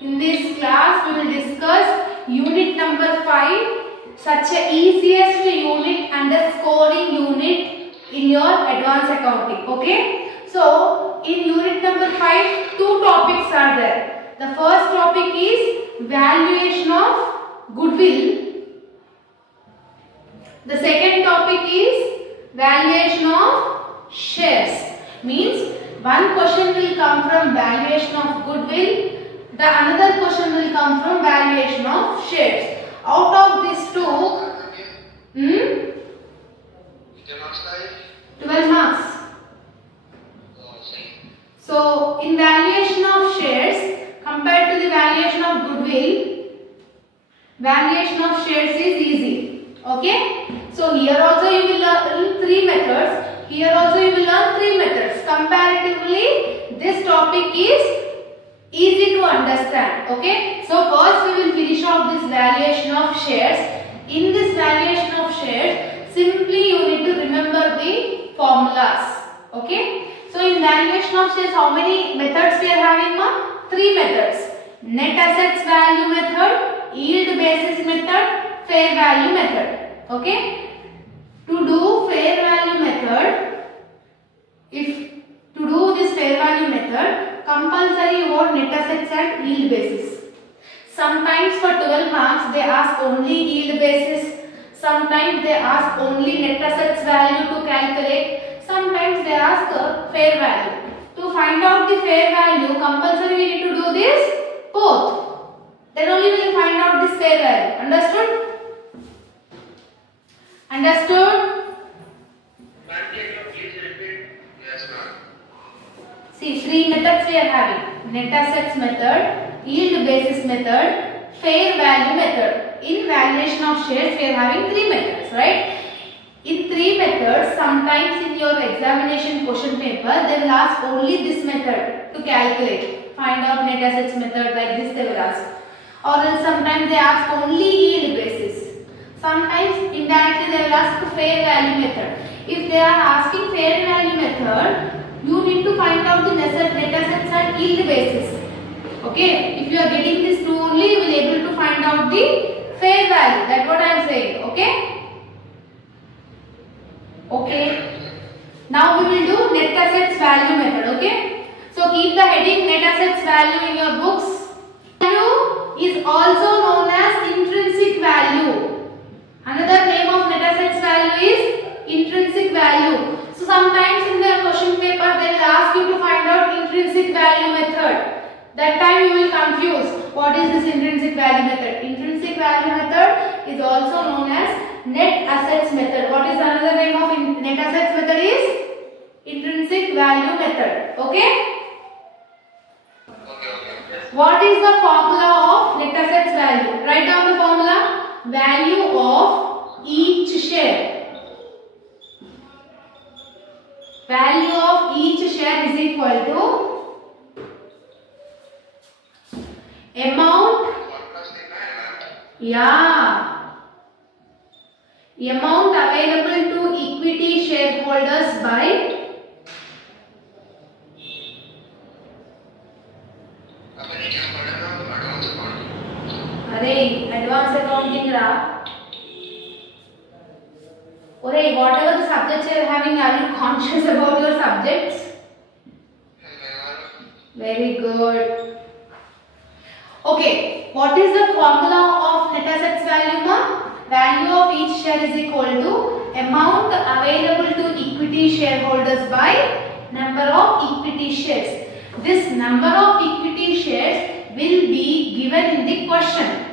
In this class we will discuss unit number 5, such a easiest unit and a scoring unit in your advanced accounting. Okay. So in unit number 5, two topics are there. The first topic is valuation of goodwill. The second topic is valuation of shares. Means one question will come from valuation of goodwill. The another question will come from valuation of shares. Out of these two, 12 marks. So, in valuation of shares, compared to the valuation of goodwill, valuation of shares is easy. Okay? So, here also you will learn 3 methods. Here also you will learn 3 methods. Comparatively, this topic is easy to understand. Okay, so first we will finish off this valuation of shares. In this valuation of shares, simply you need to remember the formulas. Okay, so in valuation of shares, how many methods we are having, ma? 3 methods: net assets value method, yield basis method, fair value method. Okay, to do fair value method, to do this fair value method, compulsory you want net assets and yield basis. Sometimes for 12 marks they ask only yield basis. Sometimes they ask only net assets value to calculate. Sometimes they ask fair value. To find out the fair value, compulsory we need to do this both. Then only we will find out this fair value. Understood? Understood? See, 3 methods we are having: net assets method, yield basis method, fair value method. In valuation of shares we are having 3 methods, right? In 3 methods, sometimes in your examination question paper they will ask only this method to calculate. Find out net assets method, like this they will ask. Or else sometimes they ask only yield basis. Sometimes indirectly they will ask fair value method. If they are asking fair value method, you need to find out the net assets and yield basis. Okay, if you are getting this two only, you will be able to find out the fair value. That's what I am saying. Okay. Okay. Now we will do net assets value method. Okay. So keep the heading net assets value in your books. Value is also known as intrinsic value. Another name of net assets value is intrinsic value. So sometimes in the question paper they will ask you to find out intrinsic value method. That time you will confuse. What is this intrinsic value method? Intrinsic value method is also known as net assets method. What is another name of net assets method is intrinsic value method. Okay? What is the formula of net assets value? Write down the formula. Value of each share. Value of each share is equal to amount. Yeah. Amount available to equity shareholders by advanced accounting ra. Alright, whatever the subjects you are having, are you conscious about your subjects? Very good. Okay, what is the formula of net assets value, ma? Value of each share is equal to amount available to equity shareholders by number of equity shares. This number of equity shares will be given in the question.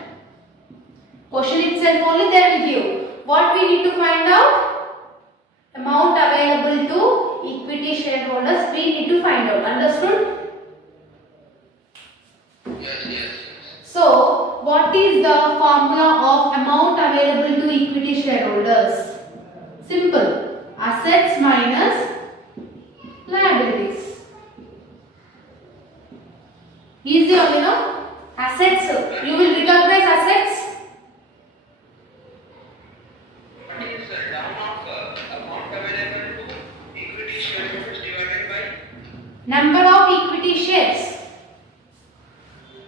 Question itself only they will give. What we need to find out? Amount available to equity shareholders we need to find out. Understood? Yes. So, what is the formula of amount available to equity shareholders? Simple. Assets minus liabilities. Easy only, no? Assets. You will recognize assets. Number of equity shares divided by number of equity shares.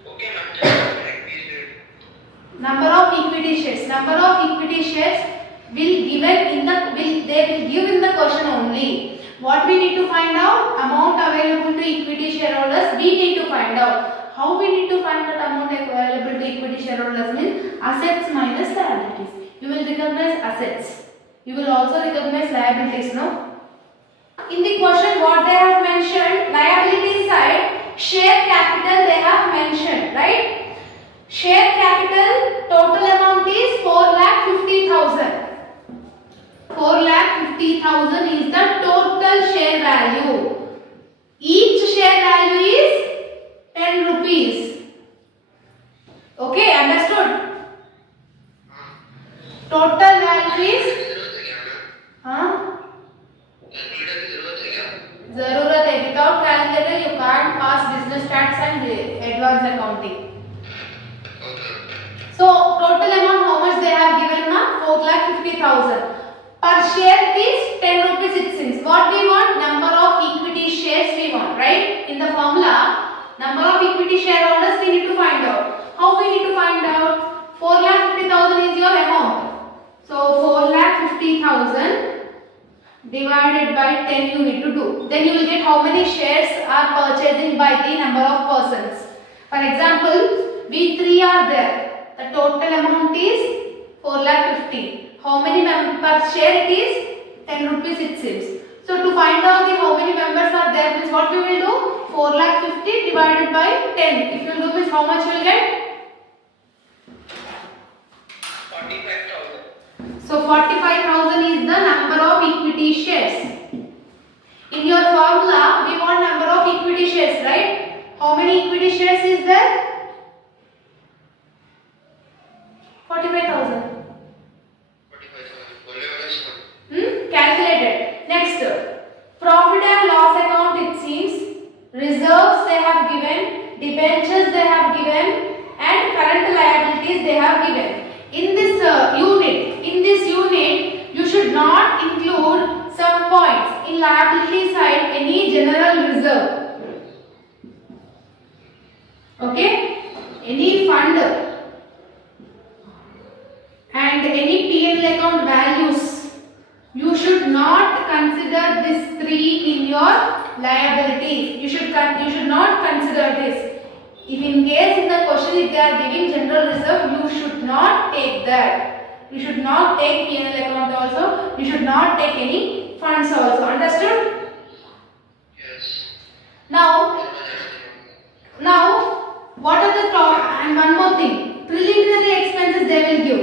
Okay, ma'am. number of equity shares will give in the question only. What we need to find out? Amount available to equity shareholders we need to find out. How we need to find that amount available to equity shareholders means assets minus liabilities. You will recognize assets. You will also recognize liabilities, no? In the question what they have mentioned, liability side, share capital they have mentioned, right? Share capital total amount is 4,50,000. 4,50,000 is the total share value. Each share value is 10 rupees. Okay, understood? Total value is जरूरत है. Without calculator you can't pass business tax and advance accounting. So total amount how much they have given now? 4,50,000. Per share it is 10 rupees it seems. What we want? Number of equity shares we want, right? In the formula, number of equity shareholders we need to find out. How we need to find out? 4,50,000 is your amount. So 4,50,000 divided by 10 you need to do. Then you will get how many shares are purchasing by the number of persons. For example, we 3 are there. The total amount is 4,50,000. How many per share it is? 10 rupees it seems. So to find out how many members are there means what we will do? 4,50,000 divided by 10. If you do this, how much you will get? 45,000. So 45,000 is the number of equity shares. In your formula, we want number of equity shares, right? How many equity shares is there? 45,000. Calculated. Next, profit and loss account it seems, reserves they have given, debentures they have given, and current liabilities they have given. In this unit, you should not include some points. In liability side, any general reserve. Okay? Any fund and any P&L account values. You should not consider this 3 in your liabilities. You should not consider this. If in case in the question if they are giving general reserve, you should not take that. You should not take P&L account also. You should not take any funds also. Understood? Yes. Now what are the top and one more thing. Preliminary expenses they will give.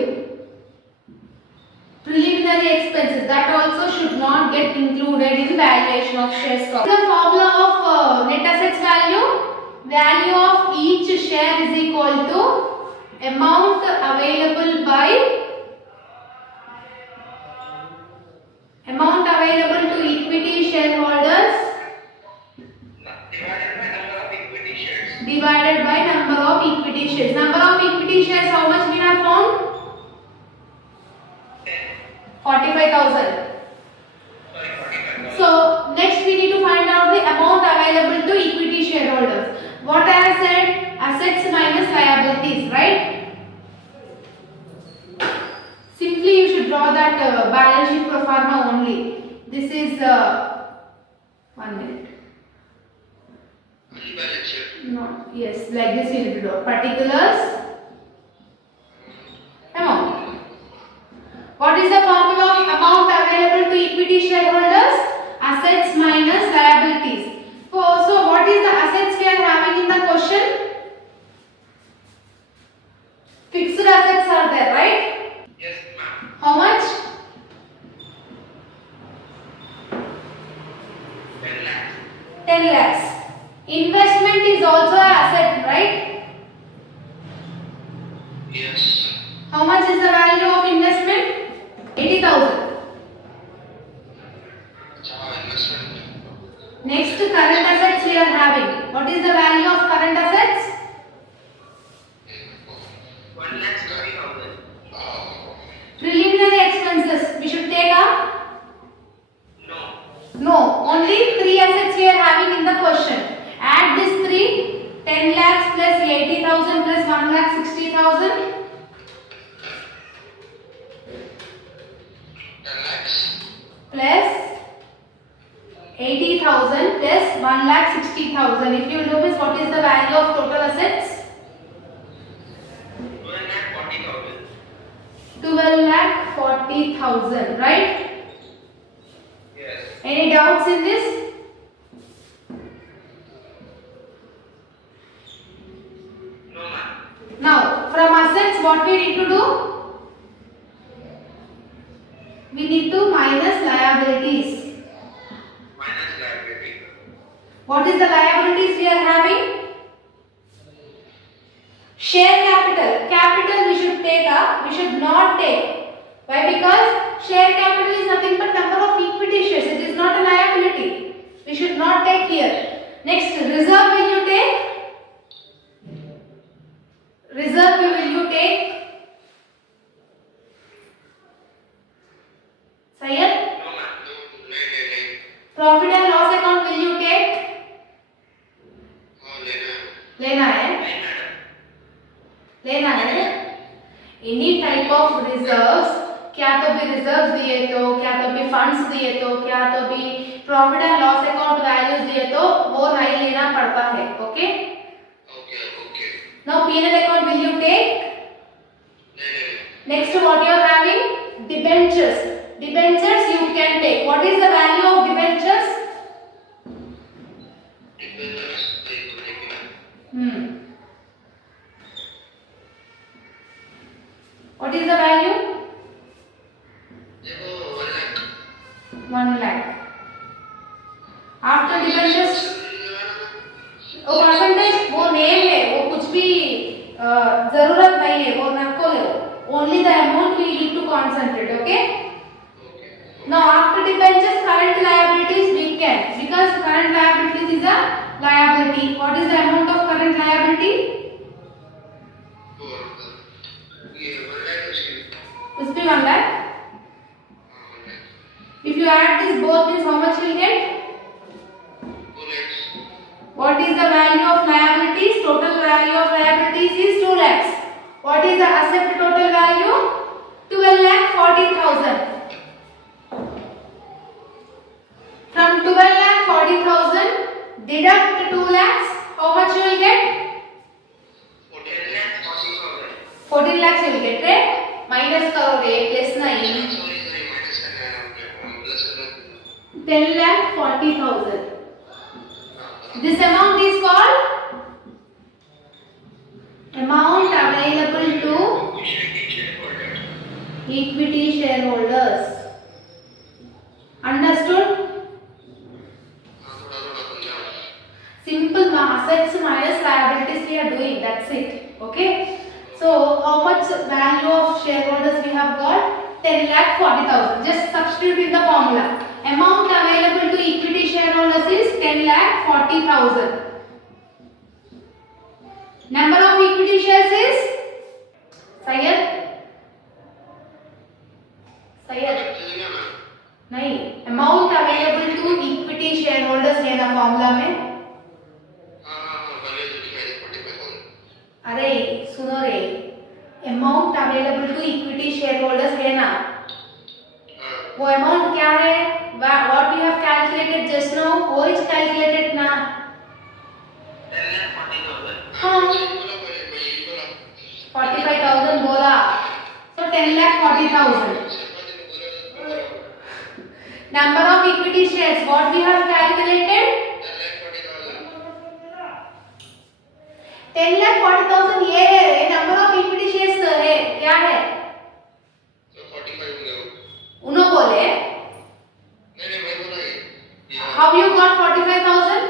Preliminary expenses that also should not get included in valuation of share stock. The formula of net assets value of each share is equal to amount available to equity shareholders divided by number of equity shares. Number of equity shares how much we have found? 45,000. So next we need to find out the amount available to equity shareholders. What I have said, assets minus liabilities, right? Simply you should draw that balance sheet pro forma only. This is 1 minute. No, yes, like this you need to draw. Particulars, amount. What is the formula of amount available to equity shareholders? Assets minus liabilities. So what is the assets we are having in the question? Fixed assets are there, right? Yes, ma'am. How much? 10 lakhs. 10 lakhs. Investment is also an asset, right? Yes. How much is the value of investment? 80,000. Next, current assets we are having. What is the value of current assets? 1,30,000. Preliminary expenses we should take up? No. Only 3 assets we are having in the question. Add this 3. 10 lakhs plus 80,000 plus 1,60,000. plus 80,000 plus 1,60,000. If you know this, what is the value of total assets? 12,40,000, right? Yes. Any doubts in this? No, ma'am. Now, from assets, what we need to do? We need to minus liabilities. Minus liability. What is the liabilities we are having? Share capital. Capital we should take up, we should not take. Why? Because share capital is nothing but number of equity shares. It is not a liability. We should not take here. Next, reserve will you take? Reserve will you take? Sayed? No, ma'am. No. Profit and loss account will you take? लेना है लेना है any type of reserves क्या तो भी reserves दिए तो क्या तो भी फंड्स दिए तो क्या तो भी profit and loss account values दिए तो वो नहीं लेना पड़ता है okay Okay. Now P&L account will you take next what you are having debentures you can take what is the value of debentures What is the value? 1 lakh. After debentures, वो percentage वो name है वो कुछ भी जरूरत नहीं है वो रखो ले only the amount we need to concentrate okay now after debentures current liabilities we can because current liabilities is a liability what is the amount of current liability उसमें 1 lakh if you add this both means how much you will get what is the value of liabilities total value of liabilities is 2 lakhs what is the asset total value 12,40,000 from 12,40,000 deduct 2 lakhs how much you will get 14 lakhs you will get right minus करो रे plus 9 10,40,000 this amount is called amount available to equity shareholders understood simple assets minus liabilities we are doing that's it okay so how much value of shareholders we have got 10,40,000 just substitute in the formula amount available to equity shareholders is 10,40,000 number of equity shares is Sayed नहीं amount available to equity shareholders है ना formula में अरे सुनो रे amount available to equity shareholders है ना वो amount क्या है what we have calculated just now वो is calculated ना 45,000 बोला so 10,40,000 number of equity shares what we have calculated 10,40,000 ये है number of equity shares है क्या है उन्होंने बोले how you got 45,000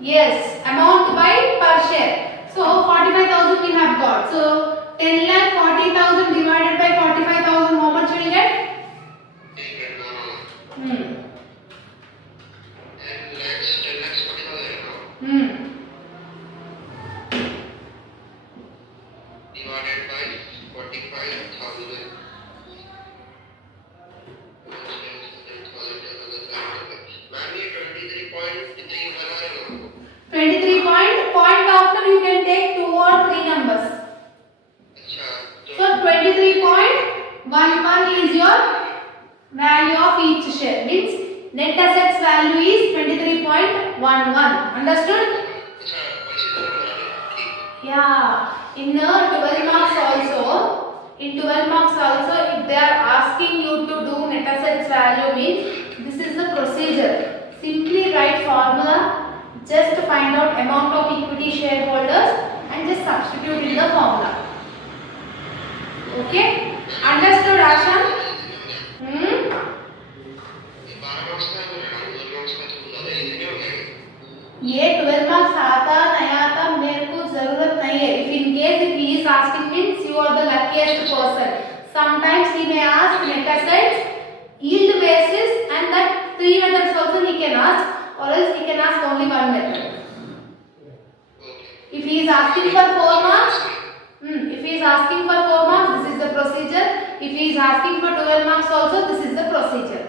yes amount by per share so 45,000 we have got so 10,40,000 divided by 45,000 how much will get divided by 45,000 23 point after you can take 2 or 3 numbers so 23.11 is 23.11. Understood? अच्छा पच्चीस number ठीक Yeah. In 12 marks also, if they are asking you to do net assets value means this is the procedure. Simply write formula, just find out amount of equity shareholders and just substitute in the formula. Okay? Understood, Ashan? ये 12 marks का है ना 12 marks का तो ज्यादा easy नहीं हो गया ये 12 मार्क्स आता नहीं आता मेरे को जरूरत नहीं है. If in case if he is asking means you are the luckiest person. Sometimes he may ask net assets, yield basis and that three methods also he can ask, or else he can ask only one method. If he is asking for 4 marks, if he is asking for 4 marks, this is the procedure. If he is asking for 12 marks also, this is the procedure.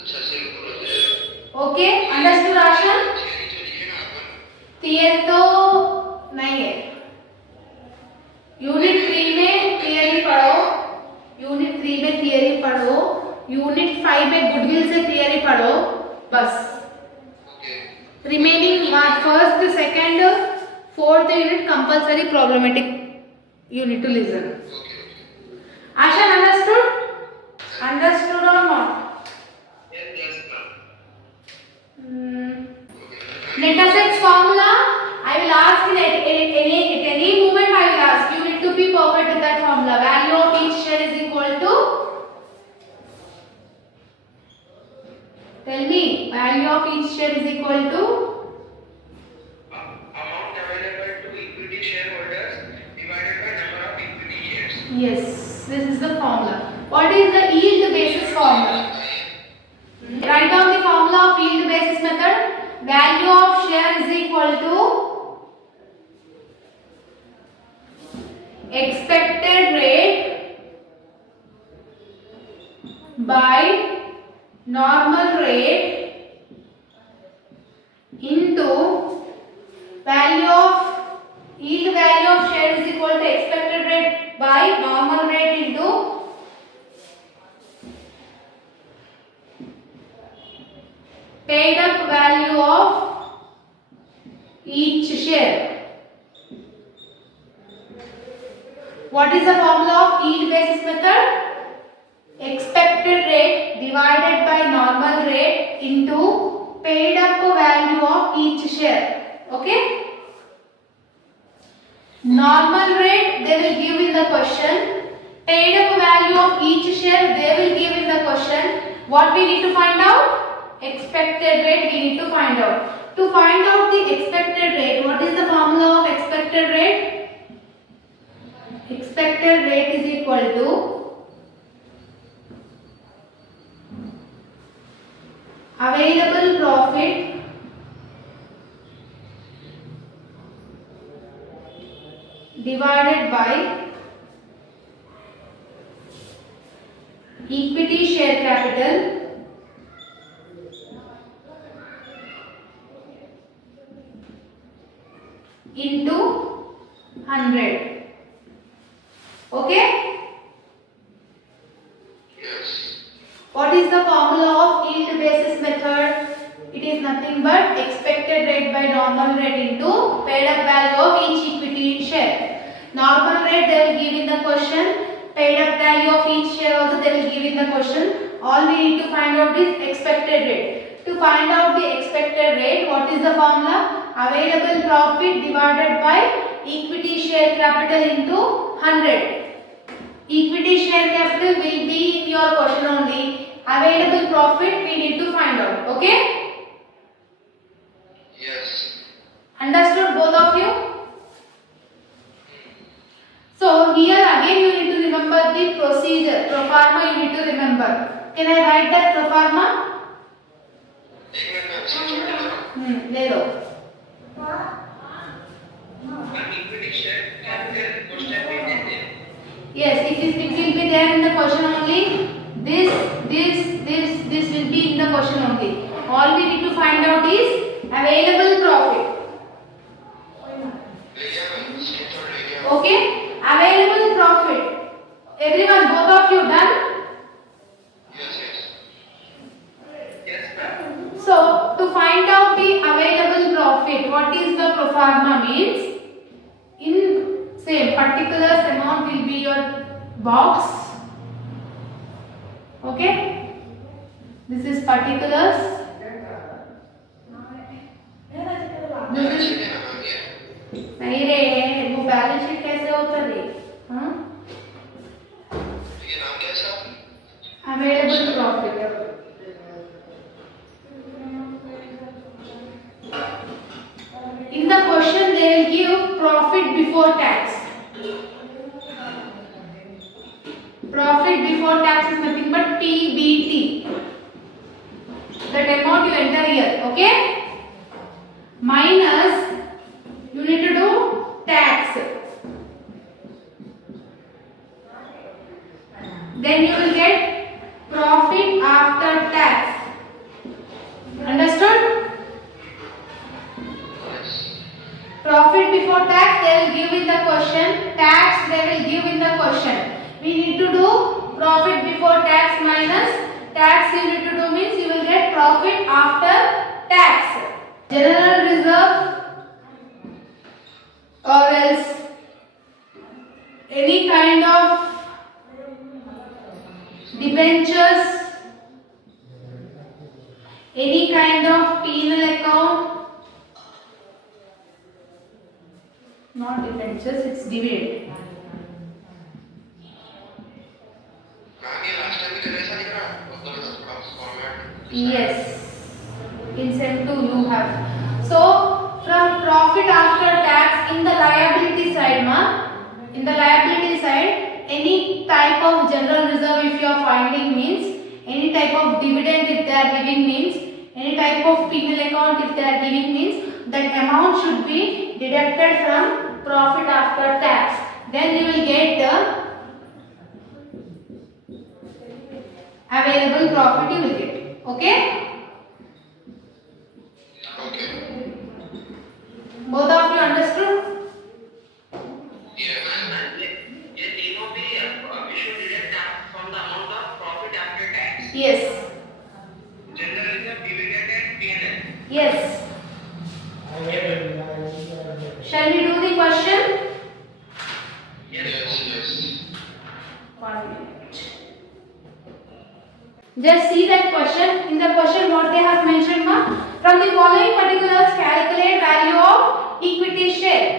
अच्छा simple है Okay, understood, Ashan? Theory तो लिखे ना अपन theory तो नहीं है. Unit 3 में theory पढ़ो, यूनिट 3 में थियरी पढ़ो, यूनिट 5 में गुडविल से थियरी पढ़ो, बस. Remaining first, second, fourth unit compulsory problematic you need to listen. Ashan, understood? Understood or not? yes ma'am Net assets formula, I will ask in any moment I will ask. You need to be perfect with that formula. Value of each share is equal to, tell me, value of each share is equal to amount available to equity shareholders divided by number of equity shares yes, this is the formula. What is the yield basis formula? Write down the formula of yield basis method. Value of share is equal to expected rate by normal rate into yield value of share is equal to expected rate by normal rate into paid up value of each share. What is the formula of yield basis method? Expected rate divided by normal rate into paid up value of each share. Okay? Normal rate they will give in the question. Paid up value of each share they will give in the question. What we need to find out? Expected rate we need to find out. To find out the expected rate, what is the formula of expected rate? Expected rate is equal to available profit divided by equity share capital into 100. Okay? yes What is the formula of yield basis method? It is nothing but expected rate by normal rate into paid up value of each equity share. Normal rate they will give in the question. Paid up value of each share also they will give in the question. All we need to find out is expected rate. To find out the expected rate, what is the formula? Available profit divided by equity share capital into 100. Equity share capital will be in your question only. Available profit we need to find out. Okay? yes Understood both of you? So here again you need to remember the procedure. Pro forma you need to remember. Can I write that pro forma? एक minute में अच्छी छोड़ ले लो. हम equity share capital question में देते हैं Yes, it will be there in the question only. This will be in the question only. All we need to find out is available profit. Okay? Available profit. Everyone, both of you done? yes ma'am box. Okay, this is particulars. This is नहीं रे, वो balance sheet कैसे होता रे? हाँ? ये नाम क्या है इसका? Available profit. In the question, they will give profit before tax. Profit before tax is nothing but PBT. That amount you enter here, okay? Minus, you need to do tax. Then you will get profit after tax. Understood? Profit before tax they will give in the question. Tax they will give in the question. We need to do profit before tax minus tax. You need to do means you will get profit after tax. General reserve or else any kind of debentures, any kind of penal account, not debentures, it's dividend. Yes, in SEM-2 you have. So from profit after tax in the liability side, in the liability side, any type of general reserve if you are finding means, any type of dividend if they are giving means, any type of penal account if they are giving means, that amount should be deducted from profit after tax. Then you will get the available profit you will get. Okay? Okay. Both of you understood? Yes. ये तीनों भी we should deduct from the amount of profit after tax. Yes. General reserve, dividend and P&L. Yes. Shall we do the question? Yes. 1 minute. Just see that question. In the question what they have mentioned, from the following particulars calculate value of equity share.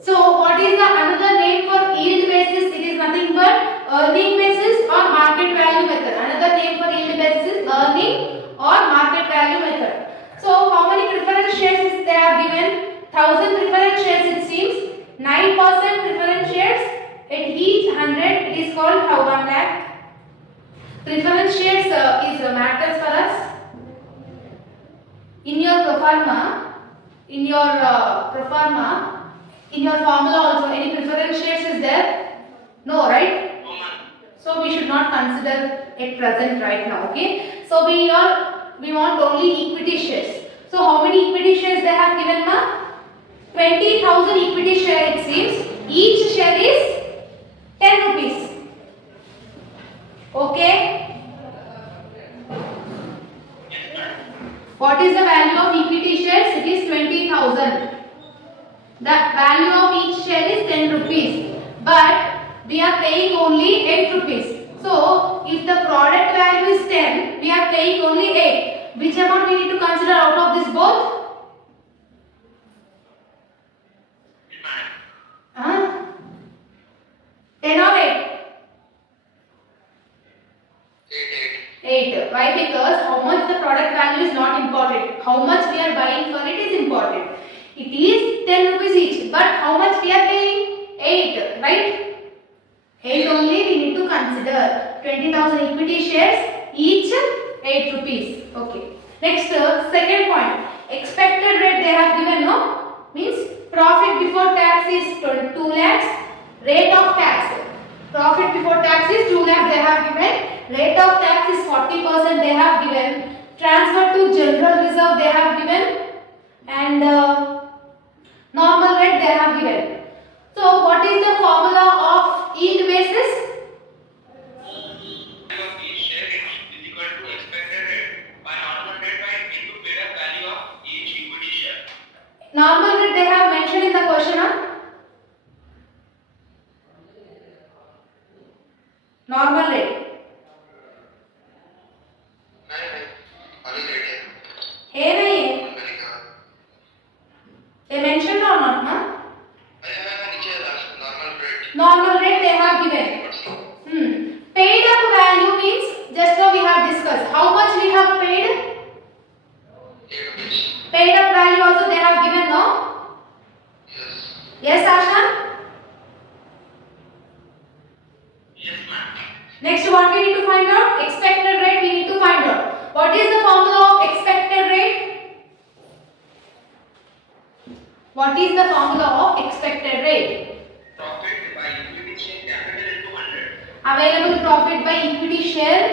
So what is the another name for yield basis? It is nothing but earning basis or market value method. Another name for yield basis is earning or market value method. So how many preference shares is they have given? 1000 preference shares it seems. 9% preference shares at each 100 it is called 1 lakh. Preference shares is matters for us. In your proforma, in your formula also any preference shares is there? No, right? So we should not consider at present right now. Okay. So we want only equity shares. So how many equity shares they have given, 20,000 equity share it seems. Each share is 10 rupees. Okay. What is the value of equity shares? It is 20,000. The value of each share is 10 rupees. But we are paying only 8 rupees. So if the product value is 10, we are paying only 8. Which amount we need to consider out of this both? 10 or 8? 8. Why? Because how much the product value is not important. How much we are buying for it is important. It is 10 rupees each. But how much we are paying? 8. Right? 8 only we need to consider. 20,000 equity shares, each 8 rupees. Okay. Next, second point. Expected rate they have given, no? Means profit before tax is 2 lakhs. Rate of tax. Profit before tax is 2 lakhs they have given. Rate of tax is 40% they have given. Transfer to general reserve they have given. And normal rate they have given. So what is the formula of yield basis? Each share is equal to expected rate by normal rate by into paid-up value of each equity share. Normal rate they have mentioned in the question. have given. Paid up value means just now we have discussed. How much we have paid? Paid up value also they have given, no? Yes, Ashan? Yes, ma'am. Next, what we need to find out? Expected rate we need to find out. What is the formula of expected rate? What is the formula of expected rate? Profit by equity share capital into 100. Available profit by equity share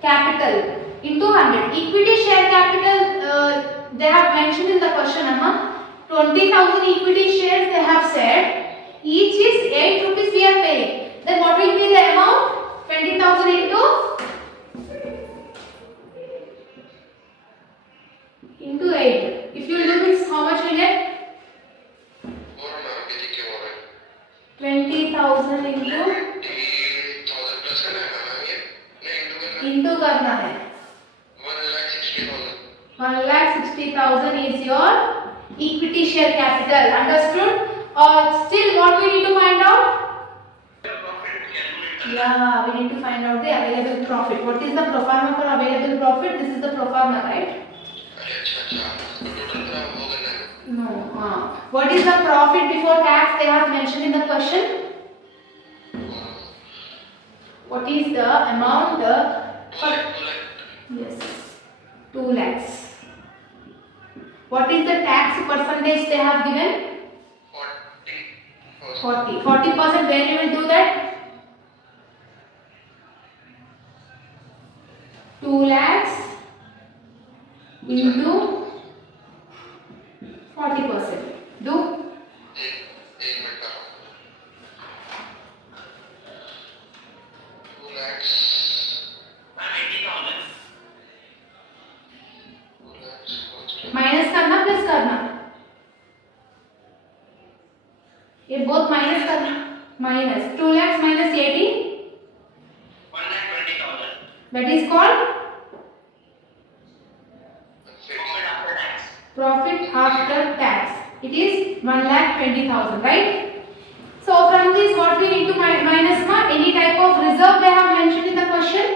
capital into 100. Equity share capital they have mentioned in the question. 20,000 equity shares they have said. Each is 8 rupees we are paying. Then what will be the amount? 20,000 into 8. If you do this, how much will get? 20,000 into करना है. 1,60,000 is your equity share capital. Understood? Or still what we need to find out? Yeah, we need to find out the available profit. What is the pro forma for available profit? This is the pro forma, right? No. What is the profit before tax they have mentioned in the question? What is the amount? Yes, 2 lakhs. What is the tax percentage they have given? 40%. 40%. Where you will do that? 2 lakhs into 40%. Do? 2 lakhs. Ma'am, 80,000. Minus करना plus करना, ये बहुत minus करना. Minus 2 lakhs minus 80, 1,20,000. that is called Profit after tax. profit after tax. It is 1,20,000, right? So from this what we need to minus any type of reserve they have mentioned in the question.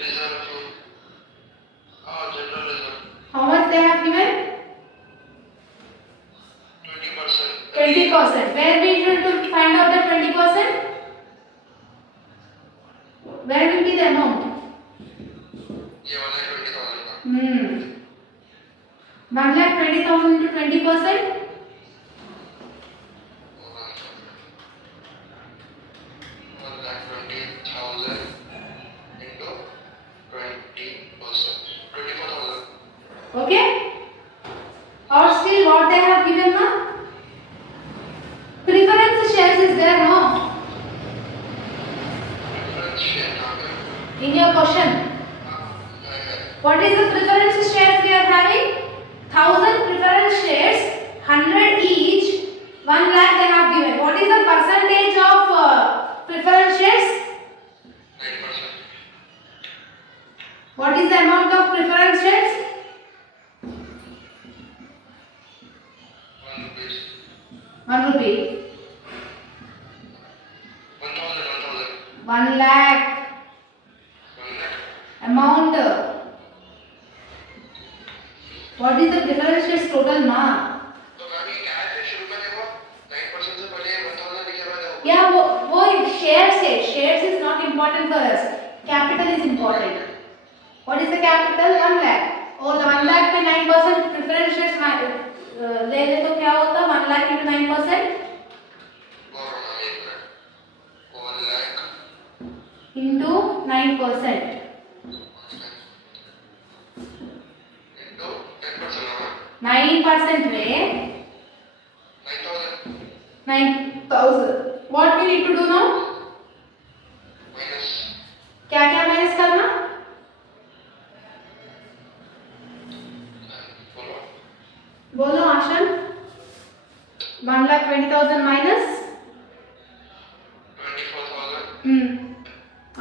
Reserve. General reserve. How much they have given? 20%. 20%. Where we need to find out the 20%? Where will be the amount? Yeah, 1,20,000. 1,20,000 into 20%. 1,20,000 into 20%. 24,000. Okay? Or still what they have given now? Preference shares is there, no? Preference share. In your question. What is the preference shares we are having? 1,000 preference shares, 100 each, 1 lakh they have given. What is the percentage of preference shares? 9%. What is the amount of preference shares? 1 rupees. 1 rupee. 1,000. 1 lakh. 1 lakh. Amount. What is the preference shares total ma? तो ma'am ये क्या है शुरू में देखो 9% से पहले 1,000 लिखा हुआ है. Yeah, वो shares है. Shares is not important for us. Capital is important. What is the capital? 1 lakh. और 1 lakh पे 9% preference shares ले ले तो क्या होता? 1 lakh into 9%. 1 lakh into 9%. into 10%. 9% में 9,000 9,000. What we need to do now? minus. क्या क्या माइनस करना? बोलो आशन. 1,20,000 माइनस 24,000.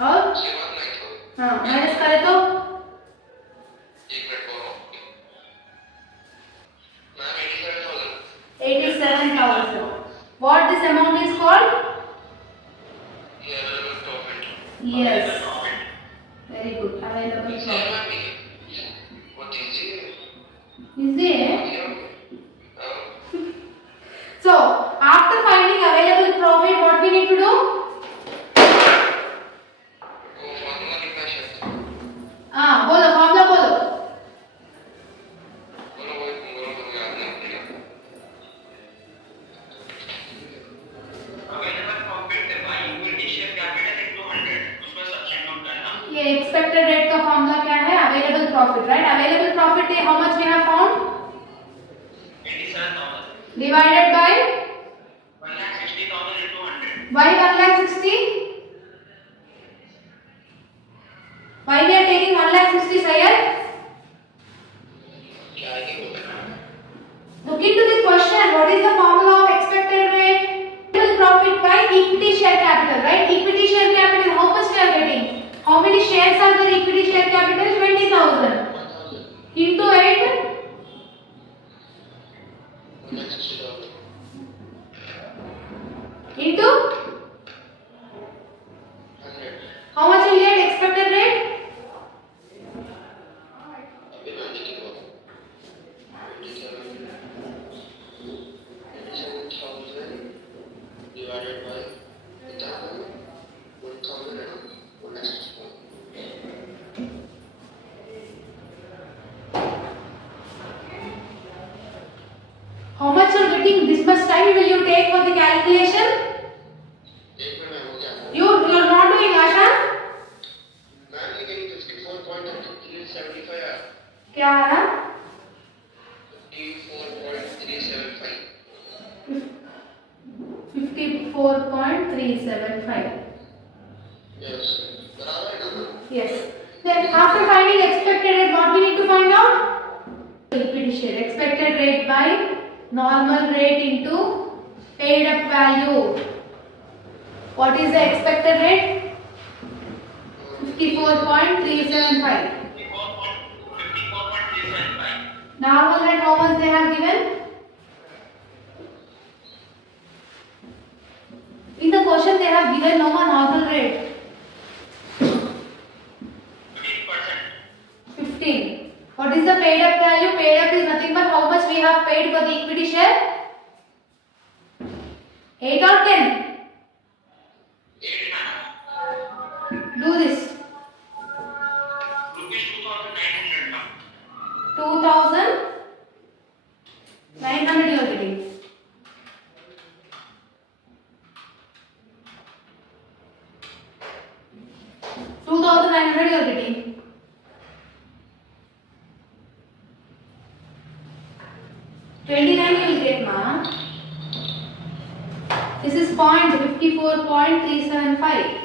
और सिवा 9,000. हाँ माइनस करे तो 1 मिनट बोलो. Ma'am 87,000. 87,000. What this amount is called? Yes. profit. Very good. Available profit. What is it? Is there? So, after finding available profit, what we need to do? बोलो formula बोलो. Available profit by equity share capital into 100. उसमें substitute करना. ये expected rate का formula क्या है? Available profit, right? Available profit है how much we have found? 87,000. Divided by 1,60,000 into 100. why 1,60,000? Why we are taking 1,60,000, Syed? Look into this question. What is the formula of expected rate? Profit by equity share capital, right? Equity share capital, how much we are getting? How many shares are there? Equity share capital 20,000 into 8. Into how much will get expected rate? Divided by 1,000. How much you are getting? This much time will you take for the calculation? You are not doing, Asha? क्या आ रहा? 54.375. Yes. Yes. Then after finding expected rate, what we need to find out? Equity share. Expected rate by normal rate into paid up value. What is the expected rate? 54.375. 54.375. Normal rate how much they have given? In the question they have given no more normal rate. 15. What is the paid up value? Paid up is nothing but how much we have paid for the equity share? 8 or 10? Do this. Rupees 2,900 now. 2,900 you are getting. You are getting. 29 you will get, ma. This is point 54.375.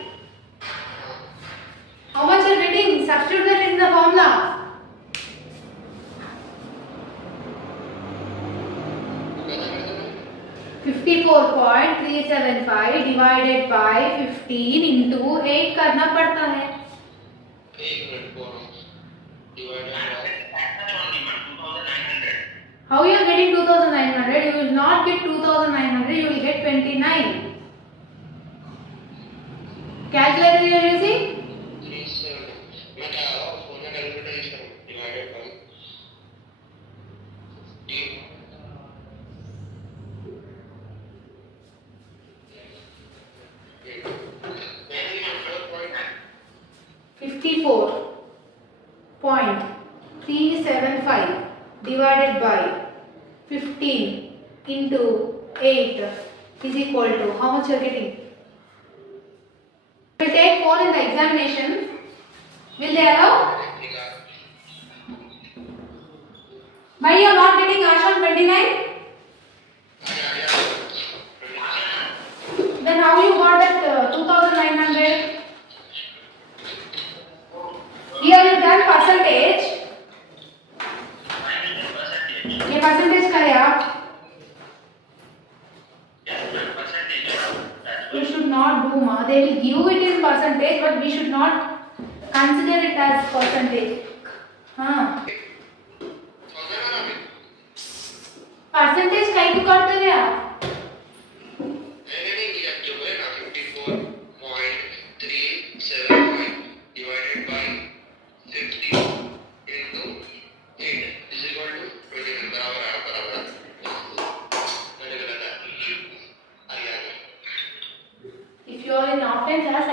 How much you are getting? Substitute that in the formula. $54.375 divided by 15 into 8 करना पड़ता है. How you are getting 2,900? You will not get 2,900. You will get 29. Calculator you are using? $54.375 divided by 15 into 8 is equal to how much you are getting? We will take 4 in the examination. Will they allow? Why you are not getting Asha 29? Then how you got that 2,900? Here you done percentage. ये percentage करे आप. You should not do, ma. They will give it in percentage, but we should not consider it as percentage. हाँ. Percentage कहीं को करते हैं आप? मैंने नहीं किया जो है ना 54.375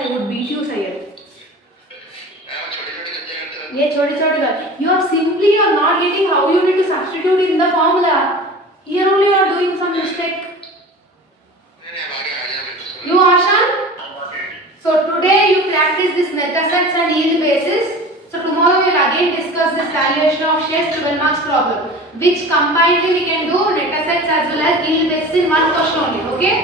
I would beat you, Syed. छोटी-छोटी गलतियां करते रहते ये छोटी-छोटी बात. You are not getting how you need to substitute in the formula. Here only you are doing some mistake. नहीं अब आगे आ गया मेरे को. You, Ashan? So today you practice this meta sets and yield basis. So tomorrow we will again discuss this valuation of shares 12 marks problem, which combinedly we can do meta sets as well as yield basis in one question only. Okay?